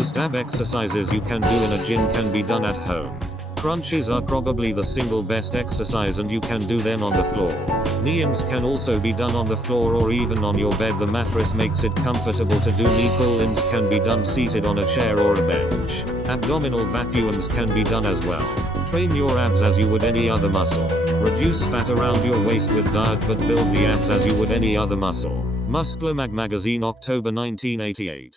Most ab exercises you can do in a gym can be done at home. Crunches are probably the single best exercise and you can do them on the floor. Knee-ins can also be done on the floor or even on your bed. The mattress makes it comfortable to do. Knee pull-ins can be done seated on a chair or a bench. Abdominal vacuums can be done as well. Train your abs as you would any other muscle. Reduce fat around your waist with diet but build the abs as you would any other muscle. Muscular Mag Magazine, October 1988.